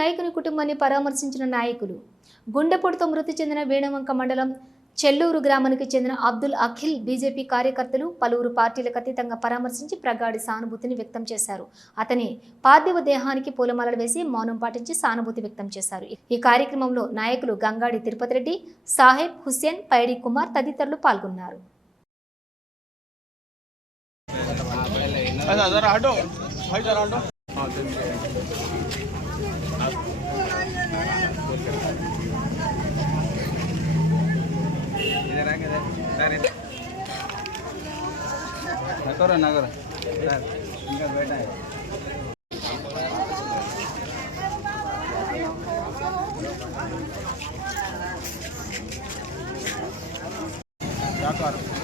నాయకుని కుటుంబాన్ని పరామర్శించిన నాయకులు. గుండెపోటుతో మృతి చెందిన వేణవంక మండలం చెల్లూరు గ్రామానికి చెందిన అబ్దుల్ అఖిల్ బీజేపీ కార్యకర్తలు పలువురు పార్టీలకు అతీతంగా పరామర్శించి ప్రగాఢ సానుభూతిని వ్యక్తం చేశారు. అతని పార్థివ దేహానికి పూలమాలలు వేసి మౌనం పాటించి సానుభూతి వ్యక్తం చేశారు. ఈ కార్యక్రమంలో నాయకులు గంగాడి తిరుపతి రెడ్డి, సాహెబ్ హుస్సేన్, పైడి కుమార్ తదితరులు పాల్గొన్నారు. नगर इनका बेटा है क्या कर